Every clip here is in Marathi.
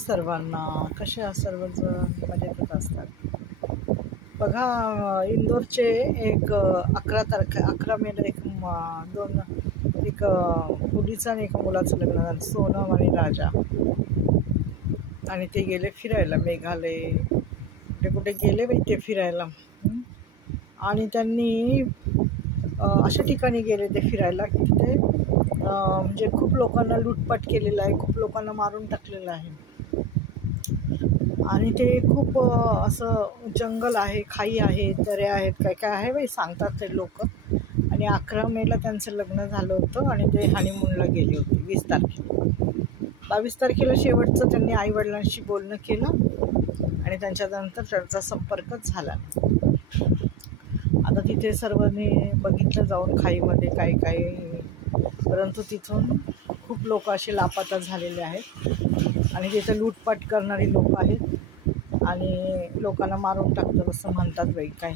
सर्वांना कसे आहात? सर्वजण मजेतच असतात. बघा, इंदोरचे एक 11 मेला एक मुलीचं आणि एका मुलाचं लग्न झालं, सोनम आणि राजा. आणि ते गेले फिरायला मेघालय, कुठे कुठे गेले बाई ते फिरायला. आणि त्यांनी अशा ठिकाणी गेले ते फिरायला की तिथे म्हणजे खूप लोकांना लूटपाट केलेलं आहे, खूप लोकांना मारून टाकलेलं आहे. आणि ते खूप असं जंगल आहे, खाई आहे, दऱ्या आहेत, काय काय आहे बाई सांगतात ते लोक. आणि 11 मेला त्यांचं लग्न झालं होतं आणि ते हनीमूनला गेले होते 20 तारखेला. 22 तारखेला शेवटचं त्यांनी आईवडिलांशी बोलणं केलं आणि त्यांच्यानंतर त्यांचा संपर्कच झाला. आता तिथे सर्वांनी बघितलं जाऊन खाईमध्ये काय काय, परंतु तिथून खूप लोक असे लापता झालेले आहेत आणि तिथे लूटपाट करणारी लोक आहेत आणि लोकांना मारून टाकतात असं म्हणतात बाई काय,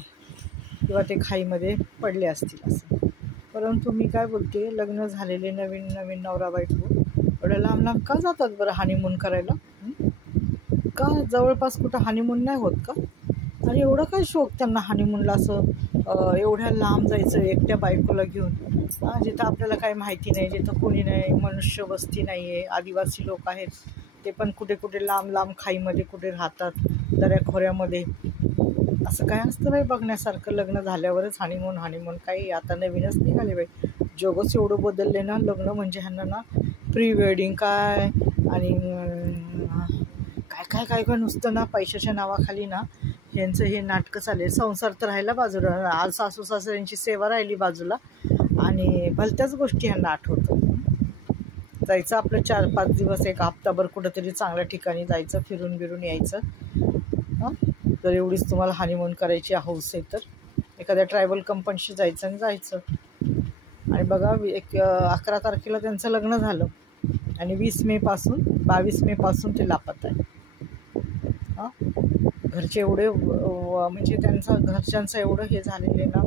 किंवा ते खाईमध्ये पडले असतील असं. परंतु मी काय बोलते, लग्न झालेले नवीन नवीन नवरा बायको एवढ्या लांब लांब का जातात बरं हनीमून करायला? का जवळपास कुठं हनीमून नाही होत का? आणि एवढं काय शौक त्यांना हनीमूनला असं एवढ्या लांब जायचं एकट्या बायकोला घेऊन, जिथं आपल्याला काही माहिती नाही, जिथं कोणी नाही, मनुष्य वस्ती नाही आहे, आदिवासी लोक आहेत ते पण कुठे कुठे लांब लांब खाईमध्ये कुठे राहतात, दऱ्याखोऱ्यामध्ये. असं काय असतं बाई बघण्यासारखं? लग्न झाल्यावरच हनीमून काही आता नवीनच निघाले बाई. जगच एवढं बदलले ना. लग्न म्हणजे ह्यांना ना प्री वेडिंग काय आणि काय काय काय काय नुसतं ना पैशाच्या नावाखाली ना यांचं हे नाटकं चालले. संसार तर राहिला बाजूला, आज सासू सासऱ्यांची सेवा राहिली बाजूला आणि भलत्याच गोष्टी ह्यांना आठवतात. जायचं आपलं 4-5 दिवस, एक हप्ताभर कुठंतरी चांगल्या ठिकाणी जायचं, फिरून बिरून यायचं. जर एवढीच तुम्हाला हनीमून करायची हौस आहे तर एखाद्या ट्रायबल कंपनीशी जायचं आणि जायचं. आणि बघा 11 तारखेला त्यांचं लग्न झालं आणि 22 मे पासून ते लापत आहे. घरचे एवढे म्हणजे घरच्यांचं एवढं हे झालेले ना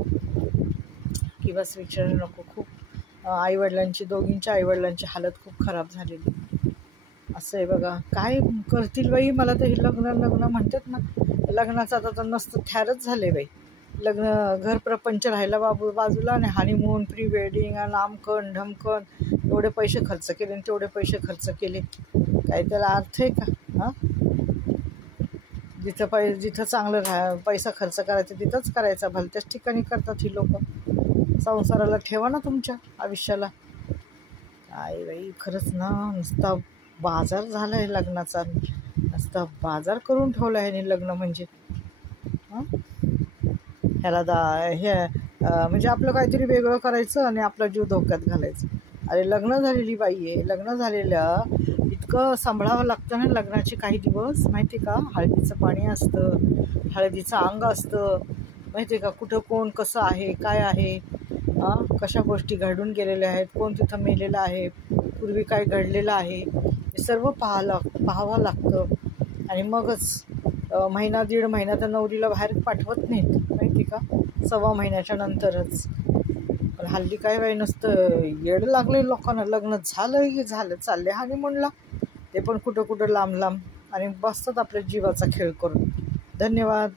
की बस विचारू नको. खूप आईवडिलांची, दोघींच्या आईवडिलांची हालत खूप खराब झालेली. असं आहे बघा, काय करतील बाई. मला तर हे लग्न म्हणतात ना, लग्नाचं आता तर नसतं थॅरच झाले बाई. लग्न घर प्रपंच राहिला बाजूला आणि हनीमून, प्री वेडिंग, नामकरण ढमकण, एवढे पैसे खर्च केले आणि तेवढे पैसे खर्च केले, काय त्याला अर्थ आहे का? जिथं चांगलं पैसा खर्च करायचा तिथंच करायचा, भलत्याच ठिकाणी करतात ही लोक. संसाराला ठेवा ना तुमच्या आयुष्याला. काय बाई खरंच ना, नुसता बाजार झाला आहे लग्नाचा, नुसता बाजार करून ठेवला आहे लग्न म्हणजे. ह्याला म्हणजे आपलं काहीतरी वेगळं करायचं आणि आपला जीव धोक्यात घालायचं. अरे लग्न झालेली बाई आहे, लग्न झालेलं इतकं सांभाळावं लागतं ना लग्नाचे काही दिवस, माहिती का? हळदीचं पाणी असतं, हळदीचं अंग असतं, माहिती का? कुठं कोण कसं आहे, काय आहे, कशा गोष्टी घडून गेलेल्या आहेत, कोण तिथं मेलेलं आहे, पूर्वी काय घडलेलं आहे, हे सर्व पाहावं लागतं. आणि मगच महिना 1.5 महिना तर नवरीला बाहेर पाठवत नाहीत, माहिती का? 1.25 महिन्याच्या नंतरच. पण हल्ली काय बाई नुसतं येड लागले लोकांना. लग्न झालं चालले हनीमूनला, ते पण कुठं लांब लांब, आणि बसतात आपल्या जीवाचा खेळ करून. धन्यवाद.